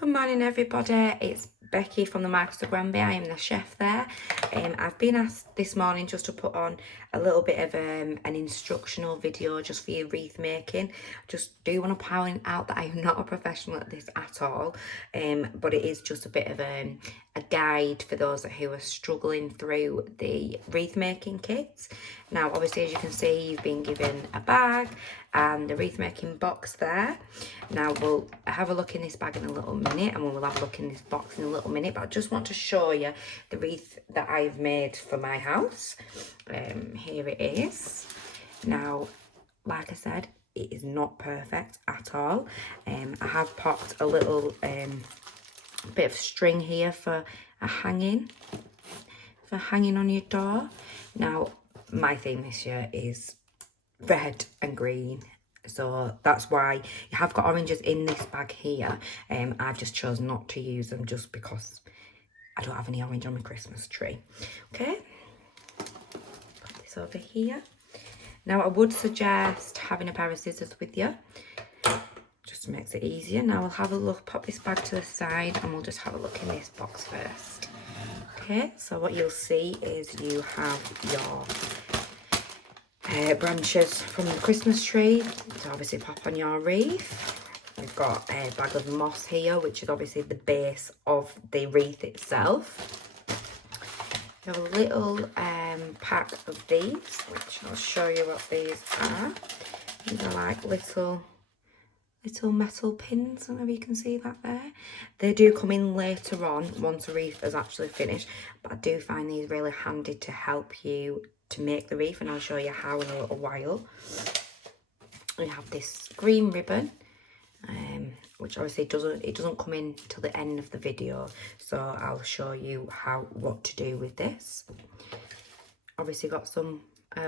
Good morning everybody, it's Becky from the Marcus of Granby. I am the chef there. I've been asked this morning just to put on a little bit of an instructional video just for your wreath making. Just do want to point out that I am not a professional at this at all, but it is just a bit of a guide for those who are struggling through the wreath making kits. Now obviously, as you can see, you've been given a bag and the wreath making box there. Now we'll have a look in this bag in a little minute, and we'll have a look in this box in a little minute, but I just want to show you the wreath that I've made for my house. Here it is. Now, like I said, it is not perfect at all. I have popped a little bit of string here for a hanging on your door. Now, my theme this year is red and green, so that's why you have got oranges in this bag here. I've just chosen not to use them just because I don't have any orange on my Christmas tree. Okay, put this over here. Now I would suggest having a pair of scissors with you, just makes it easier. Now we'll have a look, pop this bag to the side, and we'll just have a look in this box first. Okay, so what you'll see is you have your branches from the Christmas tree to obviously pop on your wreath. We've got a bag of moss here, which is obviously the base of the wreath itself. We have a little pack of these, which I'll show you what these are. These are like little metal pins. I don't know if you can see that there. They do come in later on once the wreath is actually finished, but I do find these really handy to help you to make the wreath, and I'll show you how in a little while. We have this green ribbon, which obviously doesn't come in till the end of the video, so I'll show you what to do with this. Obviously got some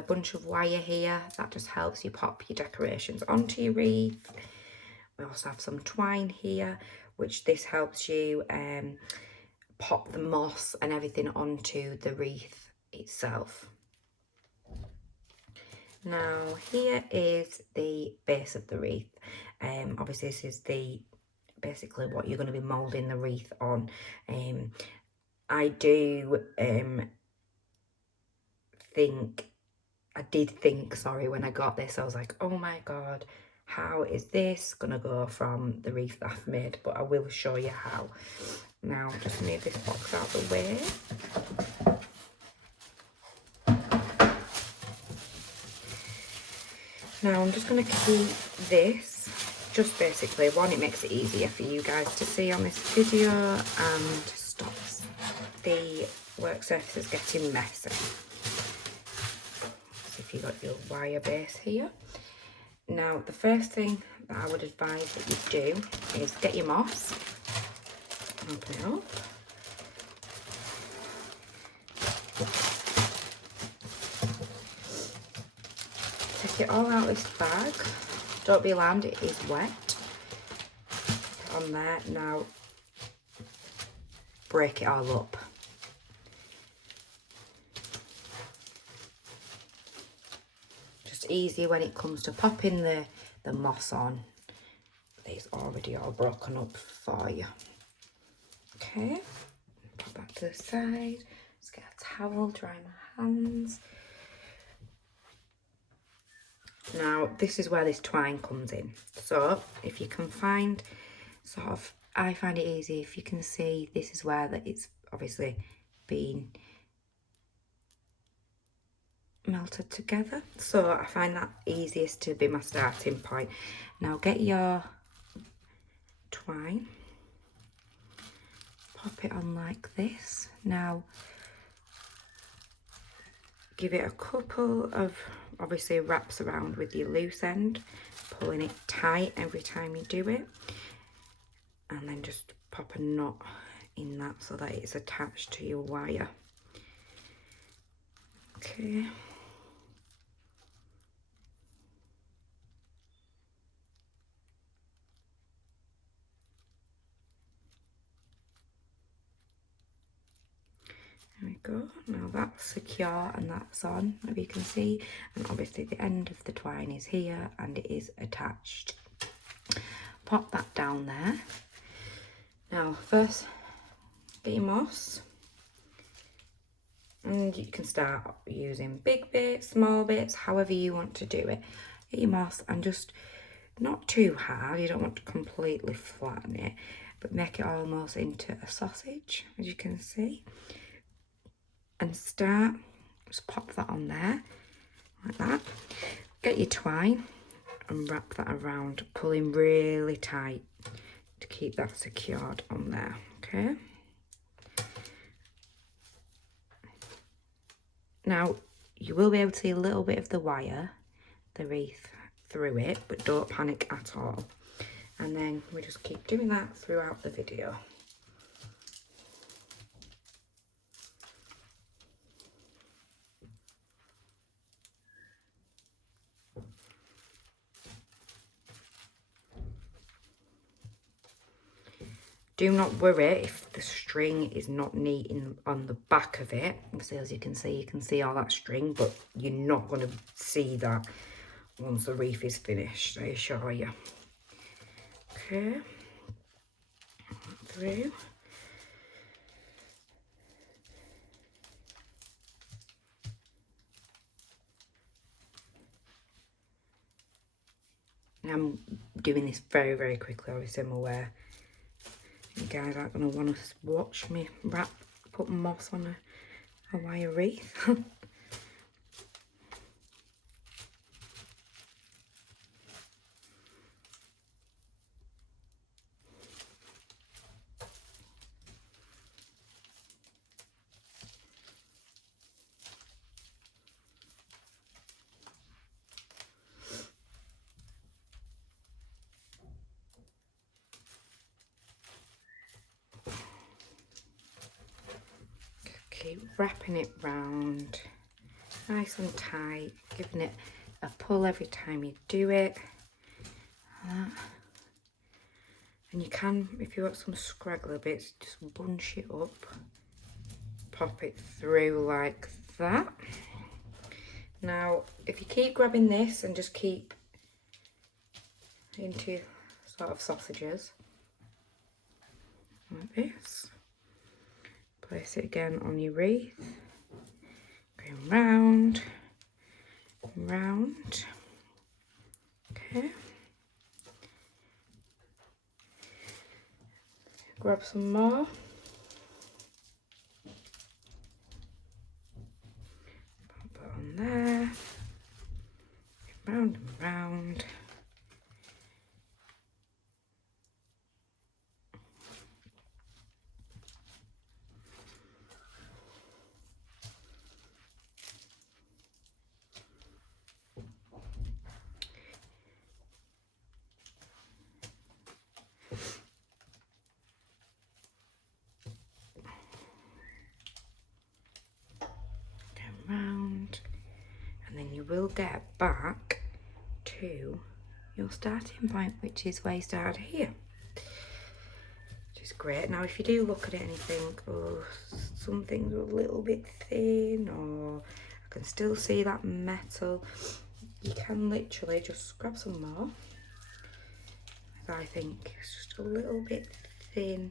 bunch of wire here that just helps you pop your decorations onto your wreath. We also have some twine here, which this helps you pop the moss and everything onto the wreath itself. Now here is the base of the wreath. Obviously this is basically what you're going to be moulding the wreath on. I did think, sorry, when I got this, I was like, oh my god, how is this gonna go from the wreath that I've made? But I will show you how. Now just move this box out of the way. Now I'm just going to keep this, just basically, one, it makes it easier for you guys to see on this video and stops the work surfaces getting messy. So if you've got your wire base here. Now the first thing that I would advise that you do is get your moss, open it up. Take it all out of this bag. Don't be alarmed, it is wet. Put it on there. Now break it all up. Just easier when it comes to popping the moss on. It's already all broken up for you. Okay, put that to the side. Let's get a towel, dry my hands. Now this is where this twine comes in. So if you can find I find it easy if you can see, this is where that it's obviously been melted together. So I find that easiest to be my starting point. Now get your twine, pop it on like this. Now give it a couple of obviously wraps around with your loose end, pulling it tight every time you do it, and then just pop a knot in that so that it's attached to your wire. Okay. There we go. Now that's secure and that's on, as you can see, and obviously the end of the twine is here and it is attached. Pop that down there. Now first get your moss, and you can start using big bits, small bits, however you want to do it. Get your moss and just not too hard, you don't want to completely flatten it, but make it almost into a sausage, as you can see. And start, just pop that on there, like that. Get your twine and wrap that around, pulling really tight to keep that secured on there, okay? Now, you will be able to see a little bit of the wire, the wreath, through it, but don't panic at all. And then we just keep doing that throughout the video. Do not worry if the string is not neat on the back of it. So as you can see all that string, but you're not going to see that once the wreath is finished, I assure you. Okay, through. I'm doing this very, very quickly, obviously I'm aware you guys aren't going to want to watch me put moss on a wire wreath. Keep wrapping it round, nice and tight, giving it a pull every time you do it. Like that. And you can, if you want some scraggly bits, just bunch it up, pop it through like that. Now, if you keep grabbing this and just keep into sort of sausages, like this, place it again on your wreath, going round, round, okay. Grab some more. Pop it on there, round and round. Round, and then you will get back to your starting point, which is where you started here, which is great. Now if you do look at it and you think, oh, some things are a little bit thin, or I can still see that metal, you can literally just grab some more. I think it's just a little bit thin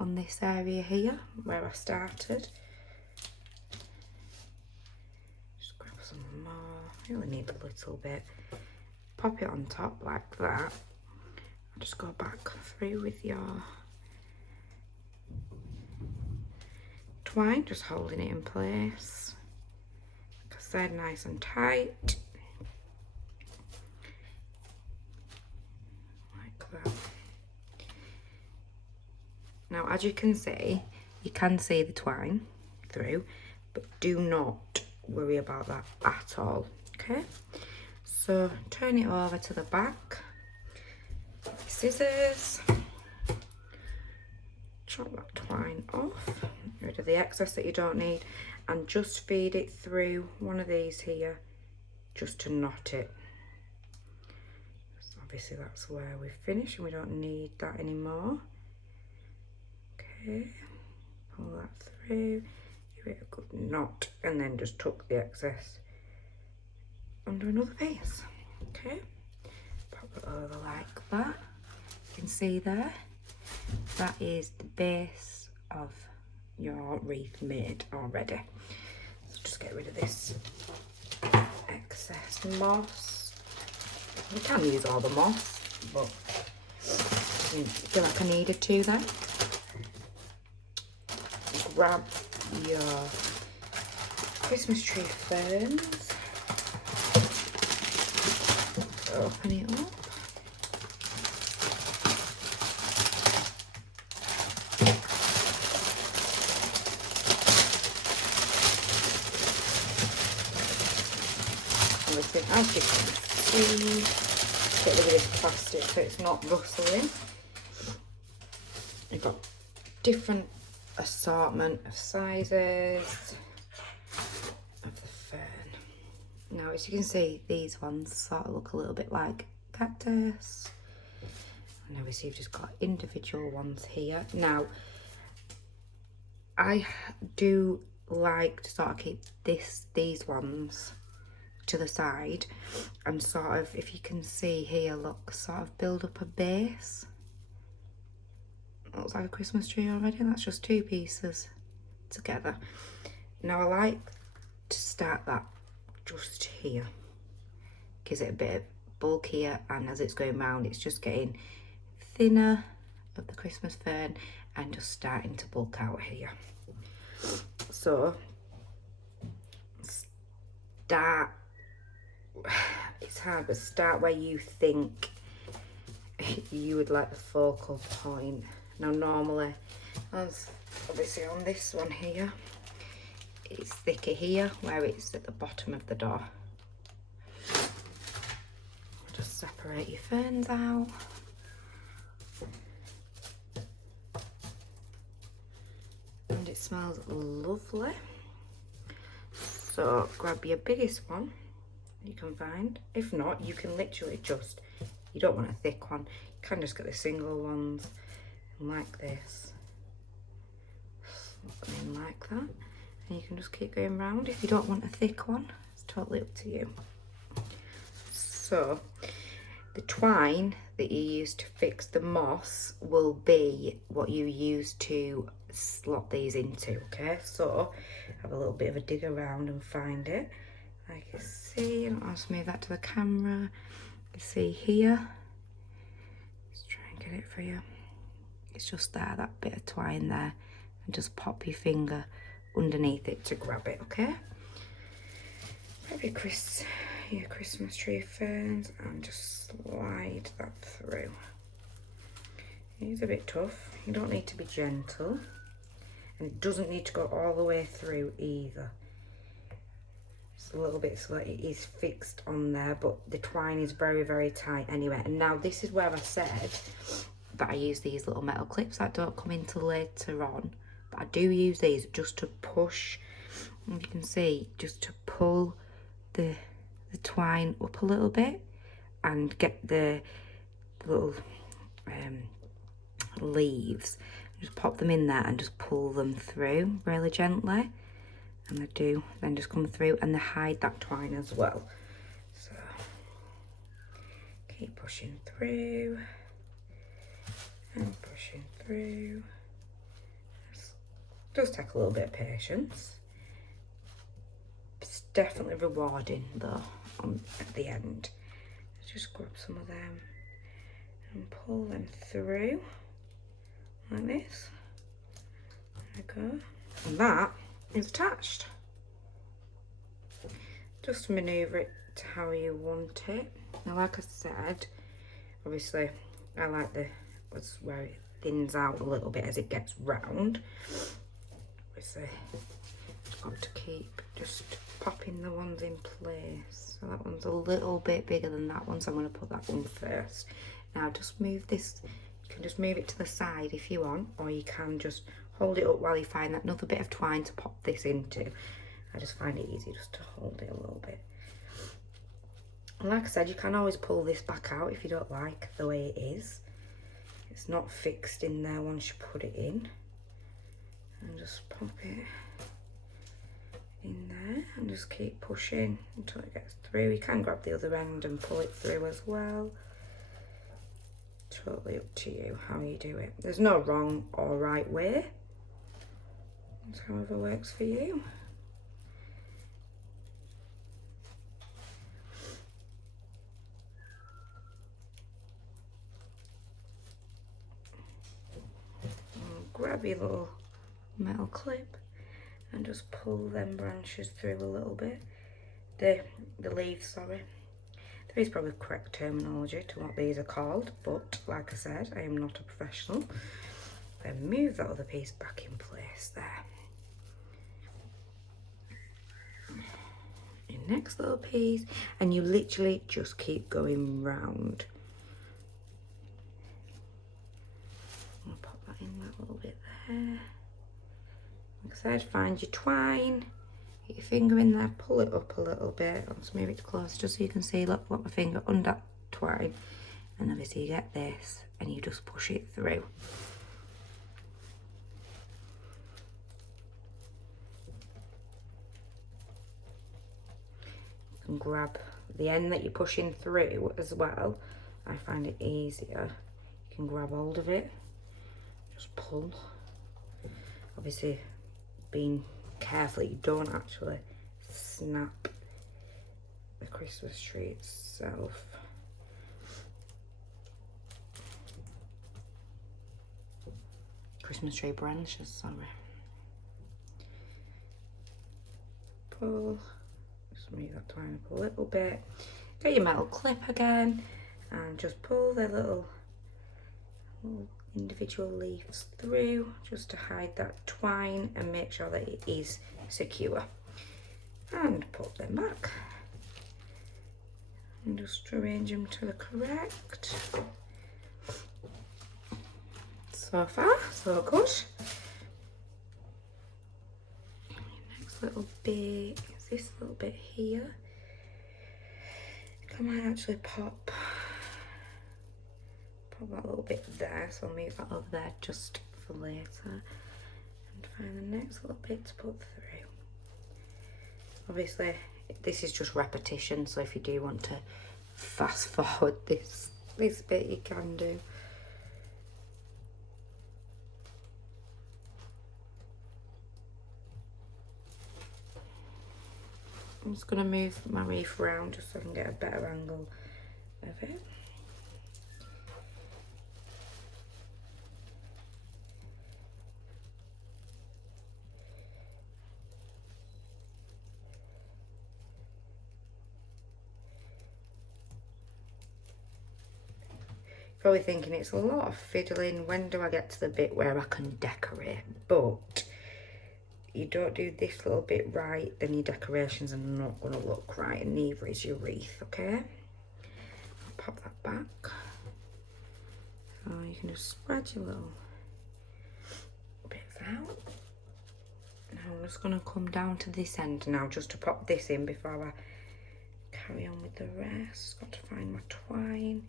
on this area here where I started. You only need a little bit. Pop it on top like that. Just go back through with your twine, just holding it in place. Like I said, nice and tight. Like that. Now, as you can see the twine through, but do not worry about that at all. Okay, so turn it over to the back, scissors, chop that twine off, get rid of the excess that you don't need, and just feed it through one of these here just to knot it. So obviously that's where we finish and we don't need that anymore. Okay, pull that through, give it a good knot, and then just tuck the excess under another piece. Okay, pop it over like that, you can see there. that is the base of your wreath made already. So just get rid of this excess moss. You can use all the moss, but I feel like I needed to then. Grab your Christmas tree ferns. Open it up. Obviously, as you can see, get rid of this plastic so it's not rustling. You've got different assortment of sizes of the fern. Now, as you can see, these ones sort of look a little bit like cactus. And obviously you've just got individual ones here. Now, I do like to sort of keep these ones to the side and sort of, if you can see here, look, sort of build up a base. Looks like a Christmas tree already, and that's just 2 pieces together. Now I like to start that just here, gives it a bit of bulk here, and as it's going round it's just getting thinner of the Christmas fern and just starting to bulk out here. So start, it's hard, but start where you think you would like the focal point. Now normally, as obviously on this one here, it's thicker here where it's at the bottom of the door. Just separate your ferns out. And it smells lovely. So grab your biggest one you can find. If not, you can literally just, you don't want a thick one, you can just get the single ones like this. Slot them in like that. And you can just keep going round. If you don't want a thick one, it's totally up to you. So the twine that you use to fix the moss will be what you use to slot these into, okay? So have a little bit of a dig around and find it. Like you see, and I'll just move that to the camera. You see here, let's try and get it for you. It's just there, that bit of twine there, and just pop your finger underneath it to grab it, okay? Grab your Christmas tree ferns and just slide that through. It's a bit tough, you don't need to be gentle, and it doesn't need to go all the way through either. It's a little bit so that it is fixed on there, but the twine is very, very tight anyway. And now this is where I said that I use these little metal clips that don't come in till later on, but I do use these just to push, and you can see, just to pull the twine up a little bit and get the little leaves, just pop them in there and just pull them through really gently, and they do then just come through and they hide that twine as well. So keep pushing through and pushing through. Just take a little bit of patience. It's definitely rewarding though at the end. Just grab some of them and pull them through like this. There we go. And that is attached. Just manoeuvre it to how you want it. Now, like I said, obviously I like was where it thins out a little bit as it gets round. Obviously, got to keep just popping the ones in place. So that one's a little bit bigger than that one, so I'm going to put that one first. Now just move this, you can just move it to the side if you want, or you can just hold it up while you find that another bit of twine to pop this into. I just find it easy just to hold it a little bit. And like I said, you can always pull this back out if you don't like the way it is. It's not fixed in there once you put it in. And just pop it in there and just keep pushing until it gets through. You can grab the other end and pull it through as well. Totally up to you how you do it. There's no wrong or right way. It's however works for you. And grab your little metal clip and just pull them branches through a little bit. The leaves, sorry. There is probably correct terminology to what these are called, but like I said, I am not a professional. Then move that other piece back in place there. Your next little piece, and you literally just keep going round. I'll pop that in that little bit there. Like I said, find your twine. Get your finger in there, pull it up a little bit. Let's move it close just so you can see. Look, put my finger under that twine, and obviously you get this, and you just push it through. You can grab the end that you're pushing through as well. I find it easier. You can grab hold of it, just pull. Obviously, being careful you don't actually snap the Christmas tree itself. Christmas tree branches, sorry. Pull, just move that twine up a little bit. Get your metal clip again and just pull the little individual leaves through just to hide that twine and make sure that it is secure. And put them back. And just arrange them to the correct. So far, so good. Next little bit is this little bit here. I might actually pop that little bit there, so I'll move that over there just for later. And find the next little bit to put through. Obviously, this is just repetition, so if you do want to fast forward this bit, you can do. I'm just going to move my wreath around just so I can get a better angle of it. Probably thinking it's a lot of fiddling. When do I get to the bit where I can decorate? But you don't do this little bit right, then your decorations are not going to look right, and neither is your wreath, okay? I'll pop that back. So you can just spread your little bits out. Now I'm just going to come down to this end now just to pop this in before I carry on with the rest. Got to find my twine.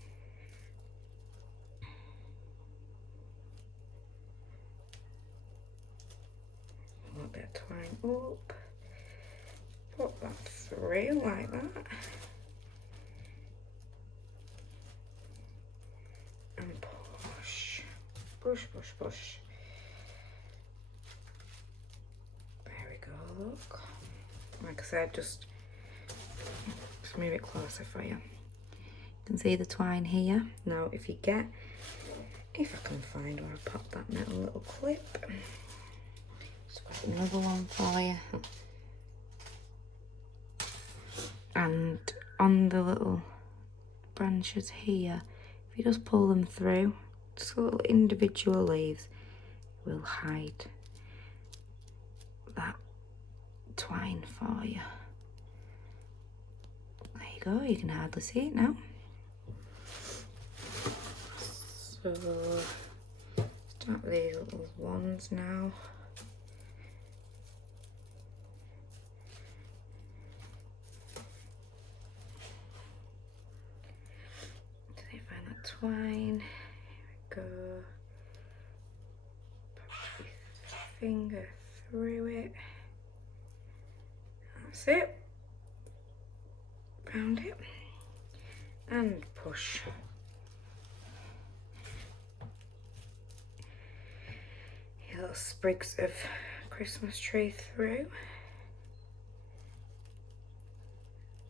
A little bit of twine up, put that through like that, and push, push, push, push. There we go, look. Like I said, just move it closer for you. You can see the twine here. Now if I can find where I popped that metal little clip. Another one for you. And on the little branches here, if you just pull them through, just little individual leaves, will hide that twine for you. There you go, you can hardly see it now. So start with these little ones now. Twine, here we go. Put your finger through it. That's it. Round it and push. little sprigs of Christmas tree through.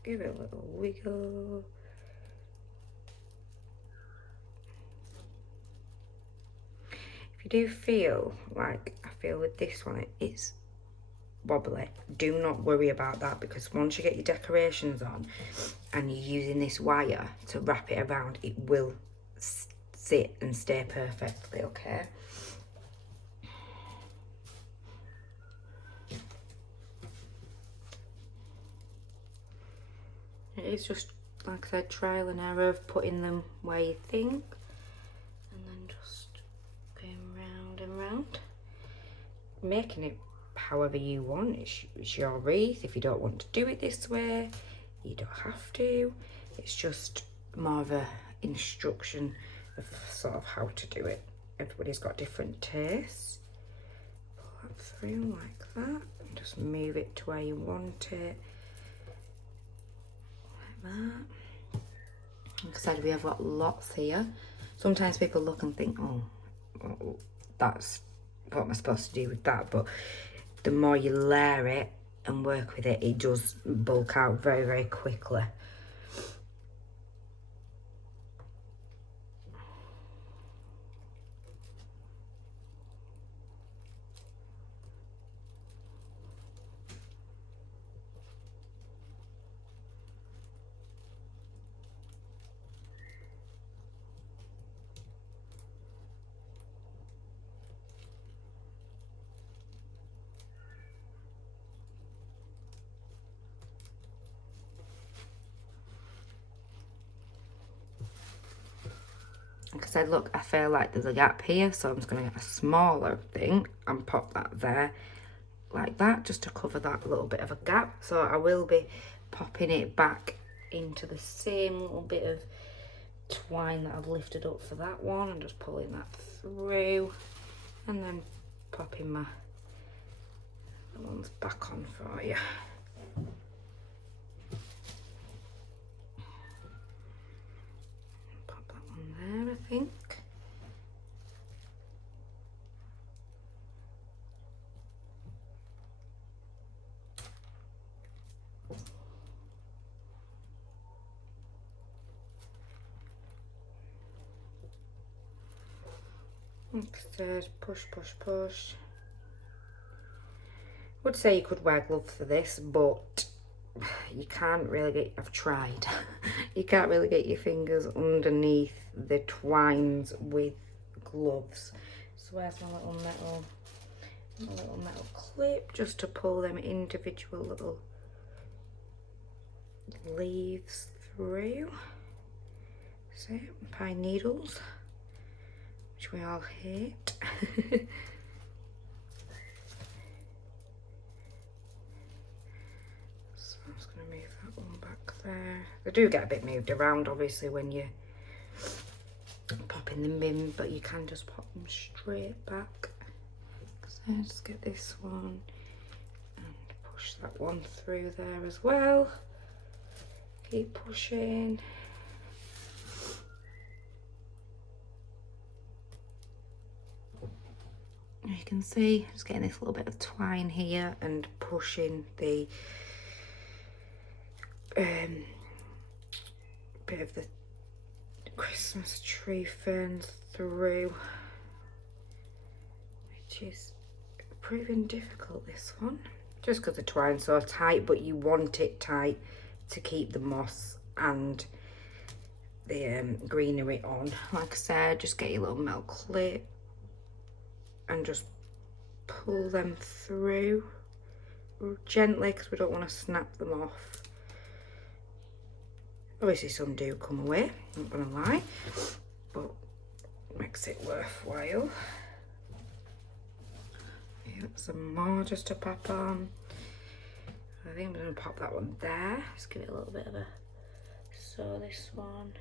Give it a little wiggle. If you do feel like I feel with this one, it's wobbly, do not worry about that, because once you get your decorations on and you're using this wire to wrap it around, it will sit and stay perfectly, okay? It is just, like I said, trial and error of putting them where you think, and then just going round and round, making it however you want. It's your wreath. If you don't want to do it this way, you don't have to. It's just more of a instruction of sort of how to do it. Everybody's got different tastes. Pull that through like that, and just move it to where you want it. That. Like I said, we have got lots here. Sometimes people look and think, oh, that's what am I supposed to do with that? But the more you layer it and work with it, it does bulk out very, very quickly. Like I said, look, I feel like there's a gap here, so I'm just going to get a smaller thing and pop that there like that, just to cover that little bit of a gap. So I will be popping it back into the same little bit of twine that I've lifted up for that one, and just pulling that through, and then popping my ones back on for you. There, I think. Like push, push, push. I would say you could wear gloves for this, but you can't really get, I've tried, you can't really get your fingers underneath the twines with gloves. So where's my little metal clip, just to pull them individual little leaves through. So pine needles, which we all hate. I'm just going to move that one back there. They do get a bit moved around, obviously, when you're popping them in, but you can just pop them straight back. So just get this one and push that one through there as well. Keep pushing. You can see, just getting this little bit of twine here and pushing the bit of the Christmas tree ferns through, which is proving difficult, this one, just because the twine's so tight, but you want it tight to keep the moss and the greenery on. Like I said, just get your little metal clip and just pull them through gently, because we don't want to snap them off. Obviously some do come away, not gonna lie, but makes it worthwhile. Yep, some more just to pop on. I think I'm gonna pop that one there. Just give it a little bit of a sew this one.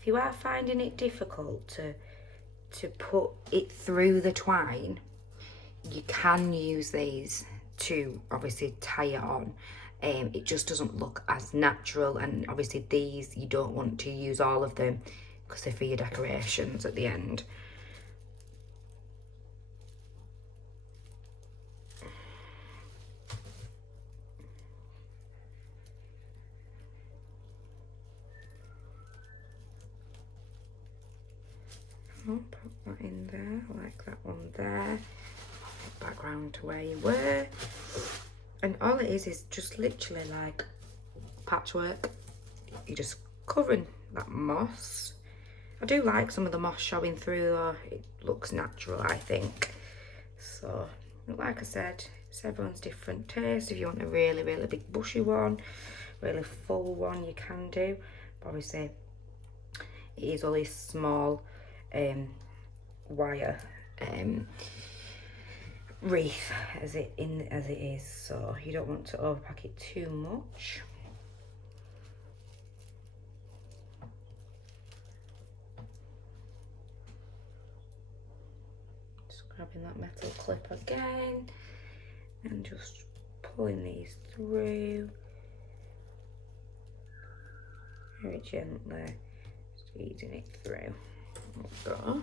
If you are finding it difficult to put it through the twine, you can use these to obviously tie it on. It just doesn't look as natural, and obviously these you don't want to use all of them because they're for your decorations at the end. So put that in there, like that one there. Back round to where you were. And all it is just literally like patchwork. You're just covering that moss. I do like some of the moss showing through though. It looks natural, I think. So, like I said, it's everyone's different taste. If you want a really, really big bushy one, really full one, you can do. But obviously, it is only small wire wreath as it is, so you don't want to overpack it too much. Just grabbing that metal clip again and just pulling these through very gently, just easing it through. There we go.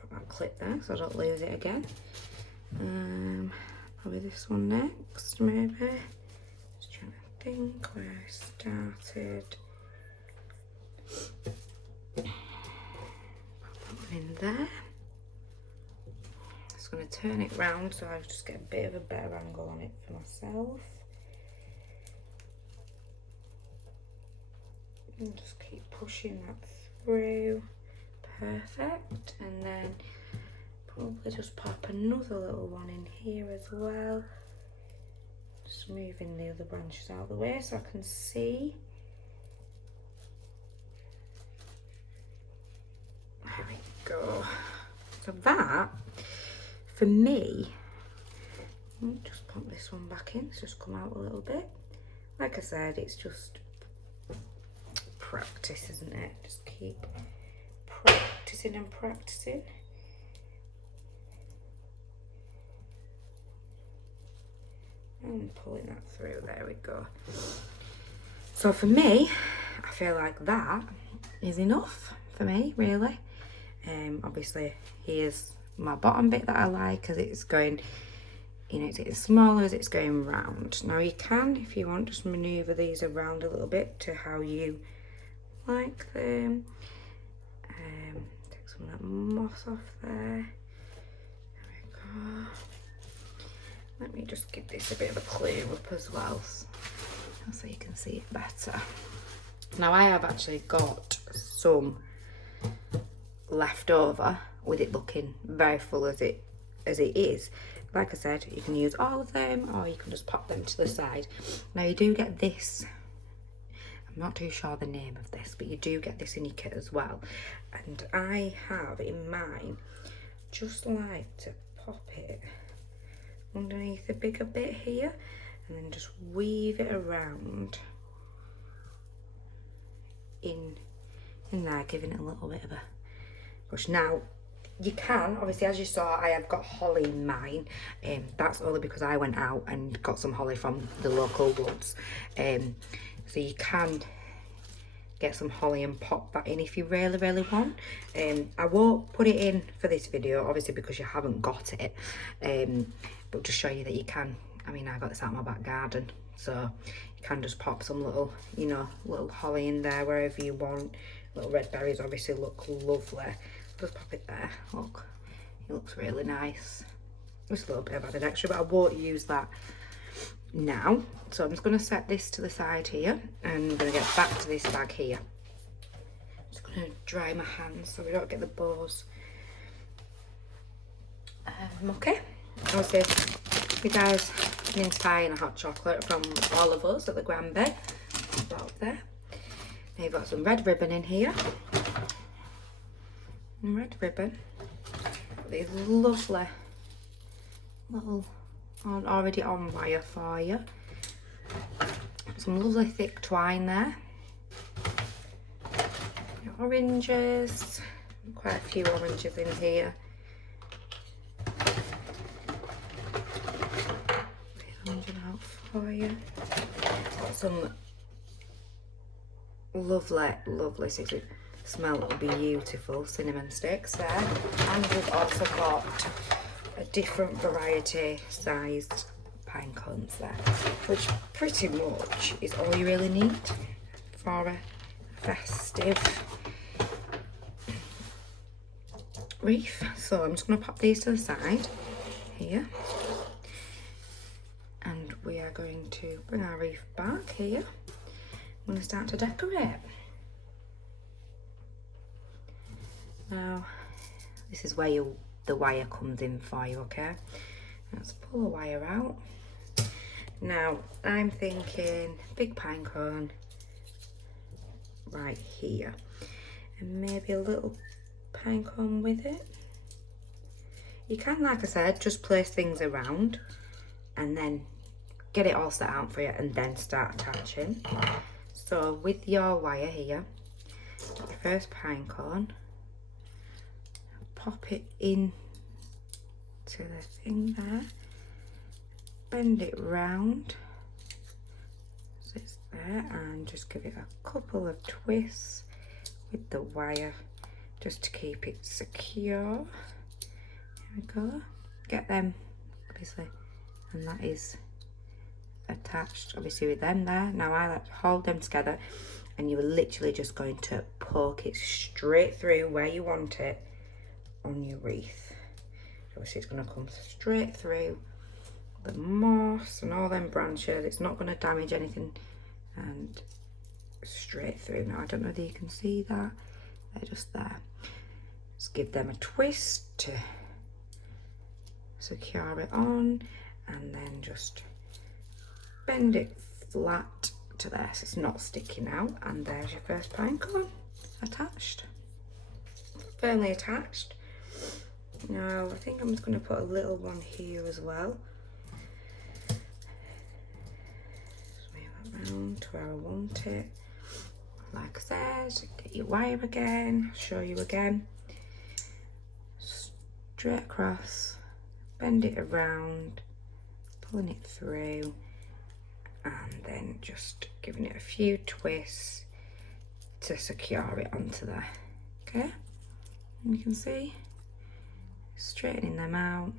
Put that clip there so I don't lose it again. Probably this one next, maybe. Just trying to think where I started. Put that one in there. Just going to turn it round so I just get a bit of a better angle on it for myself. And just keep pushing that through. Perfect. And then probably just pop another little one in here as well. Just moving the other branches out of the way so I can see. There we go. So that, for me, I'll just pop this one back in. It's just come out a little bit. Like I said, it's just practice, isn't it? Just keep practicing and practicing. And pulling that through, there we go. So for me, I feel like that is enough for me, really. Obviously, here's my bottom bit that I like, because it's going, you know, it's getting smaller as it's going round. Now you can, if you want, just manoeuvre these around a little bit to how you like them. Take some of that moss off there. There we go. Let me just give this a bit of a clear up as well, so you can see it better. Now I have actually got some left over with it looking very full as it is. Like I said, you can use all of them or you can just pop them to the side. Now you do get this, I'm not too sure the name of this, but you do get this in your kit as well. And I have in mine just like to pop it underneath the bigger bit here and then just weave it around in there, giving it a little bit of a push. Now you can, obviously, as you saw, I have got holly in mine. That's only because I went out and got some holly from the local woods. So you can get some holly and pop that in if you really, really want. I won't put it in for this video, obviously, because you haven't got it. But just show you that you can. I mean, I got this out of my back garden, so you can just pop some little, you know, little holly in there wherever you want. Little red berries obviously look lovely. Just pop it there. Look, it looks really nice. Just a little bit of added extra, but I won't use that now. So I'm just going to set this to the side here, and I'm going to get back to this bag here. Just going to dry my hands so we don't get the bows mucky. Obviously, you guys can inspire a hot chocolate from all of us at the Granby. About there. Now you've got some red ribbon in here. And red ribbon. These lovely little already on wire for you. Some lovely thick twine there. Your oranges. Quite a few oranges in here. Out for you. Got some lovely cinnamon, smell that will be beautiful, cinnamon sticks there. And we've also got a different variety sized pine cones there, which pretty much is all you really need for a festive wreath. So I'm just going to pop these to the side here. And we are going to bring our wreath back here. I'm going to start to decorate. Now, this is where the wire comes in for you, okay? Let's pull the wire out. Now, I'm thinking big pine cone right here. And maybe a little pine cone with it. You can, like I said, just place things around and then get it all set out for you and then start attaching. So with your wire here, your first pine cone, pop it in to the thing there, bend it round so it's there, and just give it a couple of twists with the wire just to keep it secure. Here we go. Get them, obviously, and that is attached obviously with them there. Now I like to hold them together, and you're literally just going to poke it straight through where you want it on your wreath. Obviously it's going to come straight through the moss and all them branches. It's not going to damage anything, and straight through. Now I don't know whether you can see that, they're just there. Just give them a twist to secure it on, and then just bend it flat to there so it's not sticking out, and there's your first pine cone attached, firmly attached. Now I think I'm just going to put a little one here as well. Just move it around to where I want it. Like I said, get your wire again, show you again. Straight across, bend it around, pulling it through, and then just giving it a few twists to secure it onto there. Okay, and you can see, straightening them out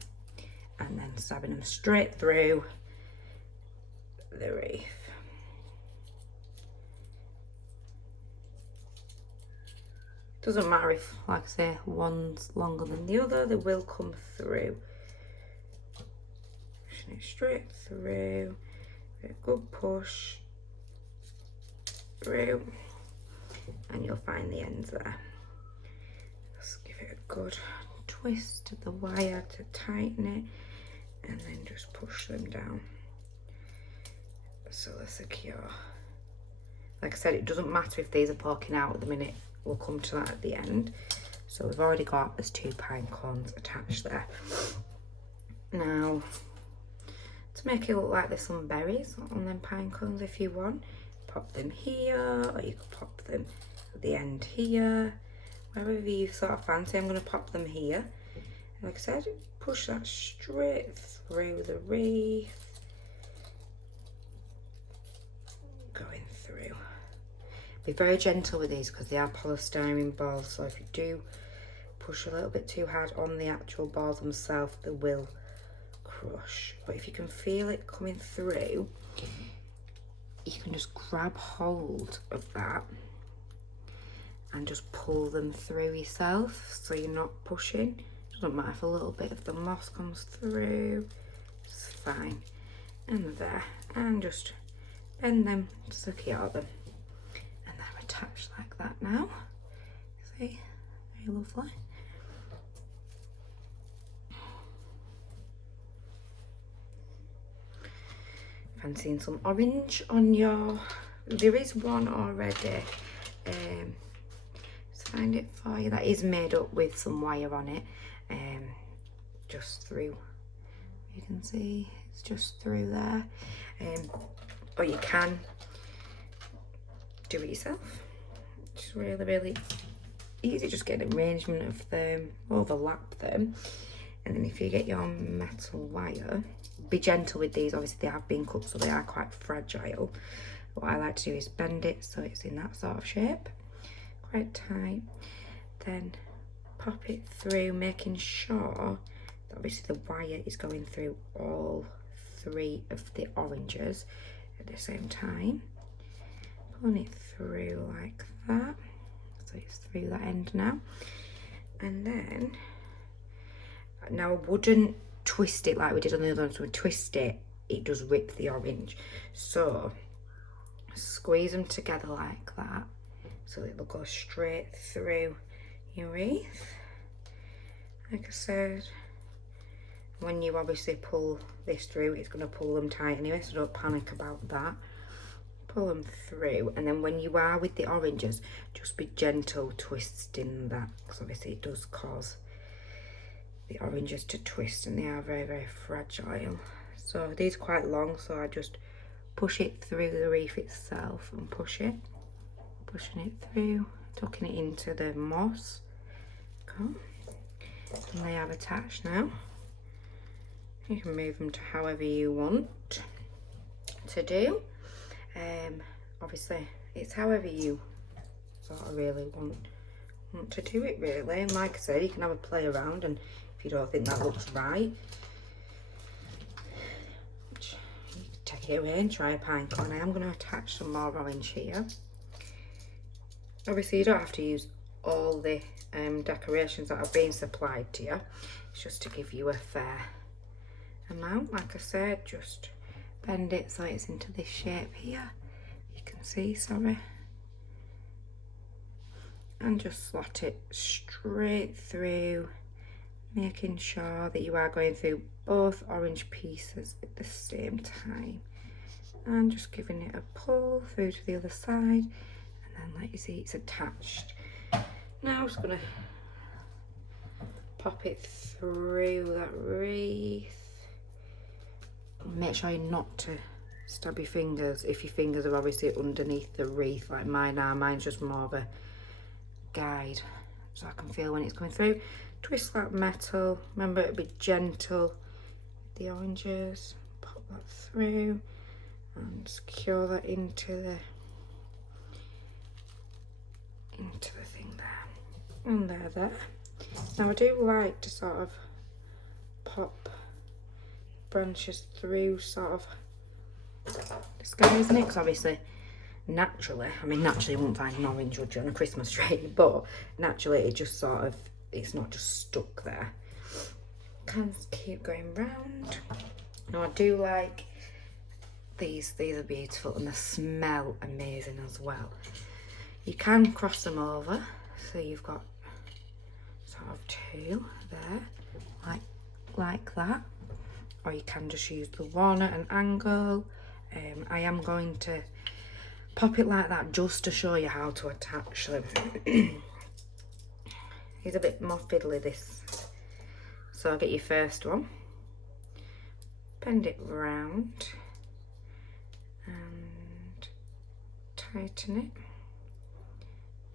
and then stabbing them straight through the wreath. Doesn't matter if, like I say, one's longer than the other, they will come through. Pushing it straight through, a good push through, and you'll find the ends there. Just give it a good twist of the wire to tighten it, and then just push them down so they're secure. Like I said, it doesn't matter if these are poking out at the minute, we'll come to that at the end. So we've already got there's 2 pine cones attached there. Now, to make it look like there's some berries on them pine cones, if you want, pop them here, or you could pop them at the end here, wherever you sort of fancy. I'm going to pop them here. Like I said, push that straight through the wreath, going through. Be very gentle with these because they are polystyrene balls, so if you do push a little bit too hard on the actual balls themselves, they will crush. But if you can feel it coming through, you can just grab hold of that and just pull them through yourself, so you're not pushing. It doesn't matter if a little bit of the moss comes through, it's fine. And there, and just bend them to secure them. And they're attached like that now. See, very lovely. Fancying some orange on your, there is one already. Let's find it for you. That is made up with some wire on it. Just through, you can see it's just through there. Or you can do it yourself. It's really, really easy. Just get an arrangement of them, overlap them, and then if you get your metal wire, be gentle with these. Obviously they have been cut, so they are quite fragile. What I like to do is bend it so it's in that sort of shape, quite tight, then pop it through, making sure that obviously the wire is going through all 3 of the oranges at the same time, pulling it through like that, so it's through that end now, And then, now I wouldn't twist it like we did on the other one. So we twist it, it does rip the orange. So squeeze them together like that, so it'll go straight through your wreath. Like I said, when you obviously pull this through, it's going to pull them tight anyway, so don't panic about that. Pull them through, and then when you are with the oranges, just be gentle twisting that, because obviously it does cause the oranges to twist, and they are very, very fragile. So these are quite long, so I just push it through the wreath itself and pushing it through, tucking it into the moss. Come. And they are attached now. You can move them to however you want to do. Obviously it's however you sort of really want to do it, really. And like I said, you can have a play around, and if you don't think that looks right, you can take it away and try a pine cone. I am going to attach some more orange here. Obviously you don't have to use all the decorations that have been supplied to you. It's just to give you a fair amount. Like I said, just bend it so it's into this shape here. You can see, sorry. And just slot it straight through, making sure that you are going through both orange pieces at the same time. And just giving it a pull through to the other side. And then like you see, it's attached. Now I'm just going to pop it through that wreath. Make sure not to stab your fingers if your fingers are obviously underneath the wreath like mine are. Mine's just more of a guide, so I can feel when it's coming through. Twist that metal. Remember to be gentle with the oranges. Pop that through and secure that into the thing there. And there. Now I do like to sort of pop branches through sort of the sky, isn't it? Because obviously naturally you wouldn't find an orange wood on a Christmas tree, but naturally it just sort of, it's not just stuck there. Can keep going round. Now I do like these are beautiful, and they smell amazing as well. You can cross them over, so you've got sort of two there, like that, or you can just use the one at an angle. I am going to pop it like that just to show you how to attach them. It's a bit more fiddly, this. So I'll get your first one, bend it round and tighten it,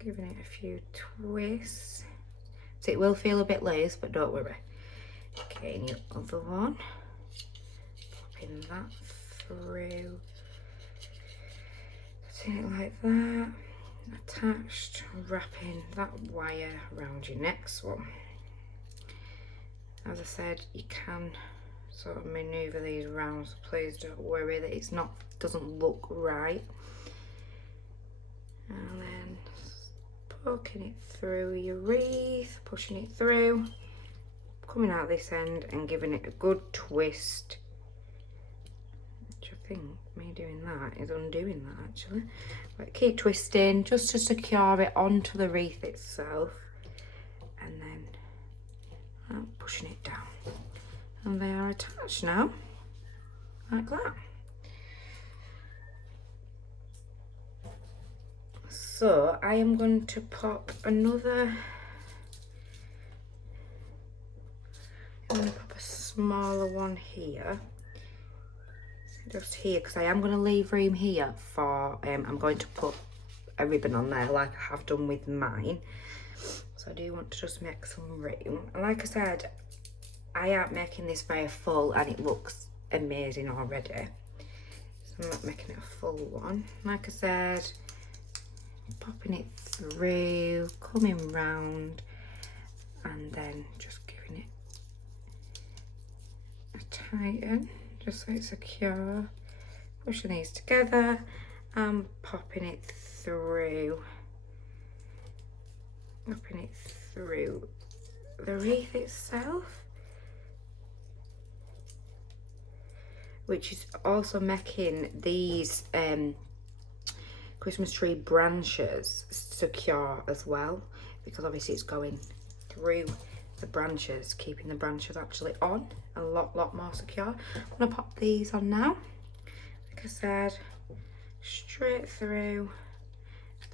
giving it a few twists. So it will feel a bit loose, but don't worry. Okay, and your other one, popping that through, putting it like that, attached, wrapping that wire around your next one. As I said, you can sort of maneuver these around, so please don't worry that it's not, doesn't look right. And then poking it through your wreath, pushing it through, coming out this end and giving it a good twist. Which I think me doing that is undoing that actually. But keep twisting just to secure it onto the wreath itself, and then pushing it down. And they are attached now, like that. So I am going to pop another, I'm going to pop a smaller one here, just here, because I am going to leave room here for, I'm going to put a ribbon on there like I have done with mine. So I do want to just make some room. And like I said, I am making this very full and it looks amazing already. So I'm not making it a full one. Like I said, popping it through, coming round, and then just giving it a tighten, just so it's secure. Pushing these together and popping it through. Popping it through the wreath itself, which is also making these Christmas tree branches secure as well, because obviously it's going through the branches, keeping the branches actually on a lot more secure. I'm gonna pop these on now. Like I said, straight through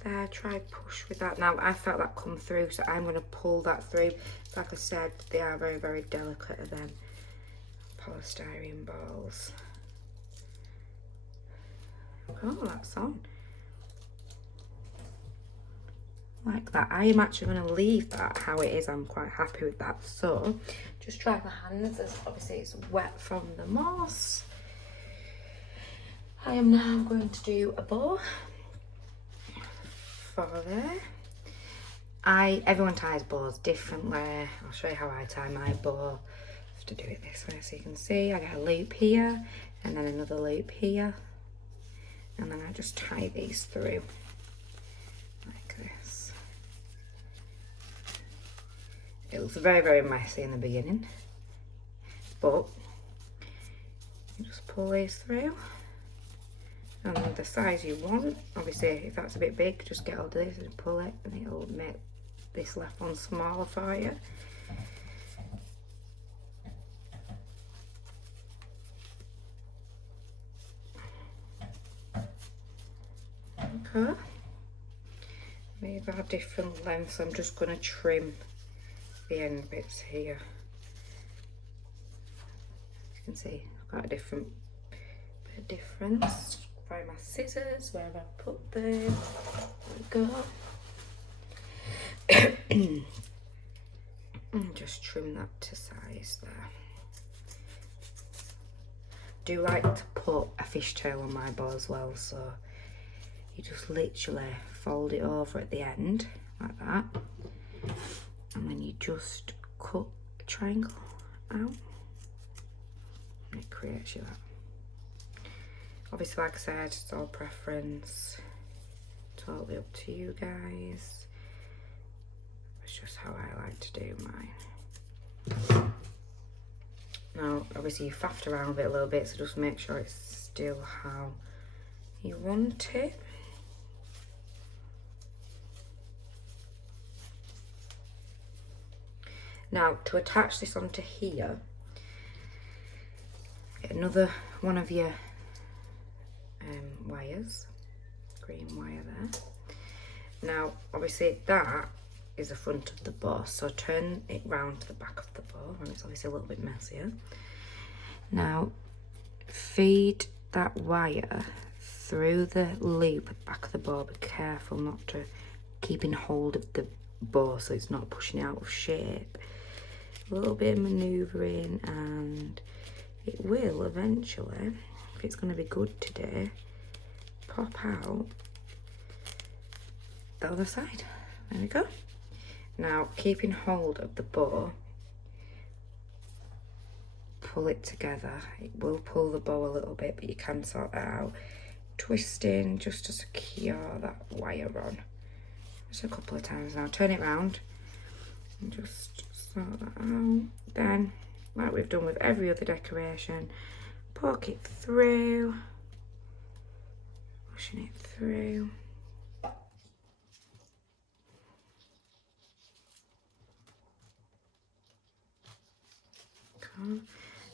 there, try push with that. Now I felt that come through, so I'm going to pull that through. Like I said, they are very delicate of them polystyrene balls. Oh, that's on like that. I am actually going to leave that how it is. I'm quite happy with that. So just dry my hands, as obviously it's wet from the moss. I am now going to do a bow for there. Everyone ties bows differently. I'll show you how I tie my bow. I have to do it this way so you can see. I get a loop here and then another loop here, and then I just tie these through like this. It looks very messy in the beginning, but you just pull these through. And the size you want, obviously if that's a bit big, just get hold of this and pull it, and it'll make this left one smaller for you. Okay, these are different lengths. I'm just going to trim the end bits here. As you can see, quite a different bit of difference. Find my scissors, where have I put them? There we go. And just trim that to size there. Do like to put a fishtail on my bow as well, so you just literally fold it over at the end like that, and then you just cut a triangle out, and it creates you that. Obviously, like I said, it's all preference, totally up to you guys. It's just how I like to do mine. Now, obviously you faffed around with it a little bit, so just make sure it's still how you want it. Now, to attach this onto here, get another one of your wires, green wire there. Now, obviously that is the front of the bow, so turn it round to the back of the bow, and it's obviously a little bit messier. Now, feed that wire through the loop at the back of the bow. Be careful not to keep in hold of the bow so it's not pushing out of shape. A little bit of manoeuvring, and it will eventually, if it's going to be good today, pop out the other side. There we go. Now, keeping hold of the bow, pull it together. It will pull the bow a little bit, but you can sort that out. Twisting just to secure that wire on. Just a couple of times now. Turn it round and just sort that out. Then, like we've done with every other decoration, poke it through, pushing it through.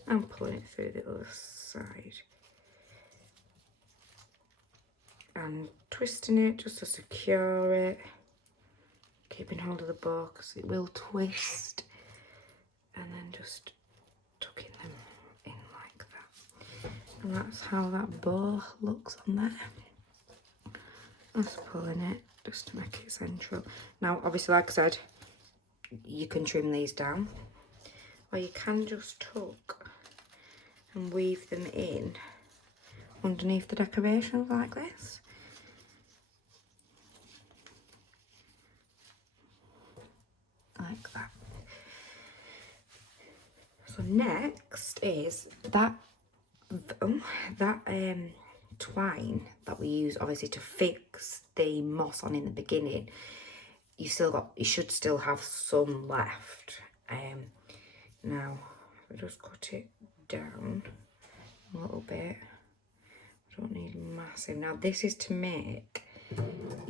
And pulling it through the other side. And twisting it just to secure it. Keeping hold of the bow because it will twist. And then just tucking them in like that. And that's how that bow looks on there. Just pulling it just to make it central. Now, obviously, like I said, you can trim these down, or you can just tuck and weave them in underneath the decorations like this. Like that. So next is that twine that we use obviously to fix the moss on in the beginning. You should still have some left. Now, I just cut it down a little bit. I don't need massive. Now, this is to make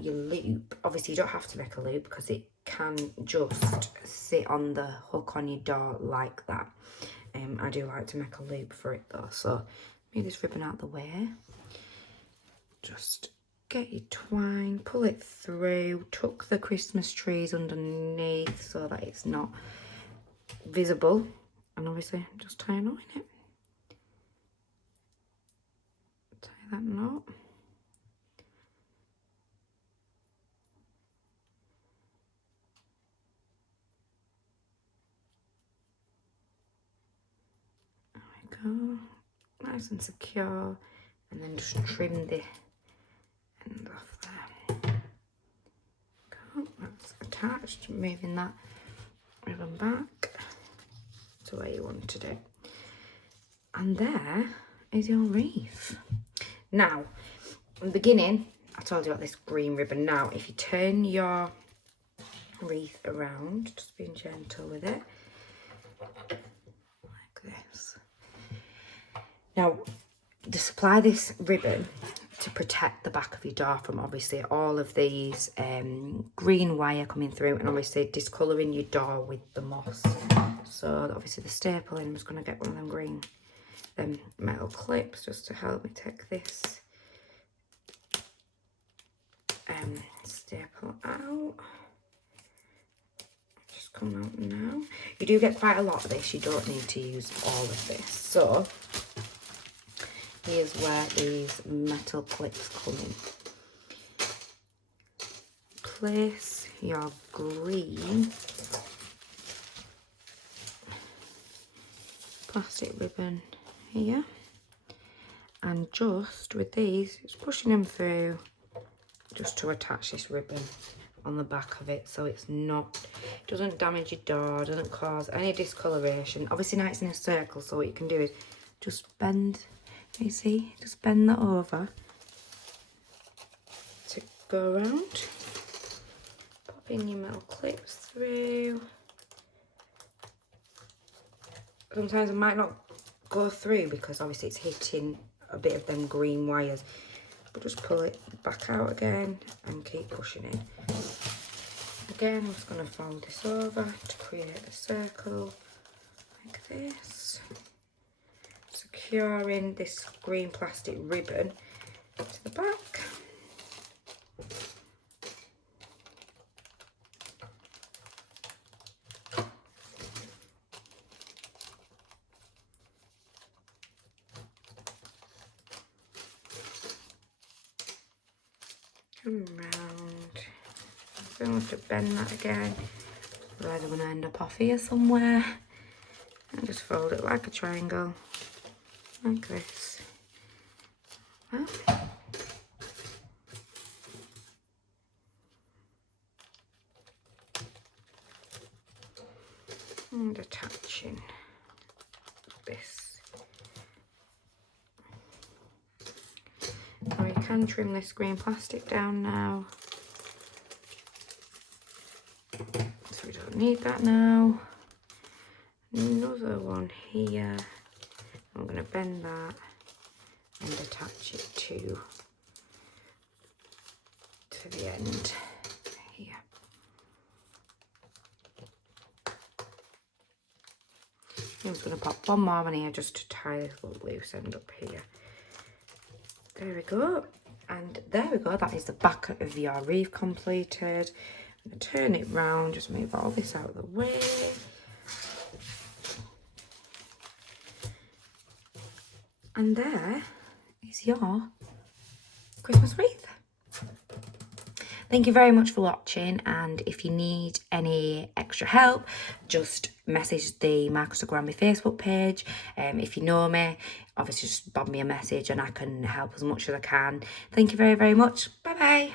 your loop. Obviously, you don't have to make a loop because it can just sit on the hook on your door like that. I do like to make a loop for it though, so move this ribbon out the way. Just get your twine, pull it through, tuck the Christmas trees underneath so that it's not visible, and obviously just tie a knot in it. Tie that knot. There we go, nice and secure, and then just trim the end off there. Go, that's attached, moving that ribbon back to where you wanted it. And there is your wreath. Now, in the beginning, I told you about this green ribbon. Now, if you turn your wreath around, just being gentle with it, like this. Now, just apply this ribbon to protect the back of your door from obviously all of these green wire coming through, and obviously discolouring your door with the moss. So obviously the stapling, I'm just going to get one of them green metal clips just to help me take this staple out. Just come out now. You do get quite a lot of this, you don't need to use all of this. So here's where these metal clips come in. Place your green plastic ribbon here, and just with these, just pushing them through just to attach this ribbon on the back of it so it's not, doesn't damage your door, doesn't cause any discoloration. Obviously now it's in a circle, so what you can do is just bend, you see, just bend that over to go around, pop in your metal clips through. Sometimes it might not go through because obviously it's hitting a bit of them green wires, but just pull it back out again and keep pushing it. Again, I'm just going to fold this over to create a circle like this, securing this green plastic ribbon to the back. Come round. I'm going to have to bend that again, otherwise I'm going to end up off here somewhere. And just fold it like a triangle, like this. Well, and attaching this. Now you can trim this green plastic down now, so we don't need that now. Another one here. I'm going to bend that and attach it to the end here. I'm just going to pop one more on here just to tie this little loose end up here. There we go. And there we go. That is the back of your wreath completed. I'm going to turn it round, just move all this out of the way. And there is your Christmas wreath. Thank you very much for watching, and if you need any extra help, just message the Marcus of Granby Facebook page. If you know me, obviously just bob me a message and I can help as much as I can. Thank you very, very much. Bye bye.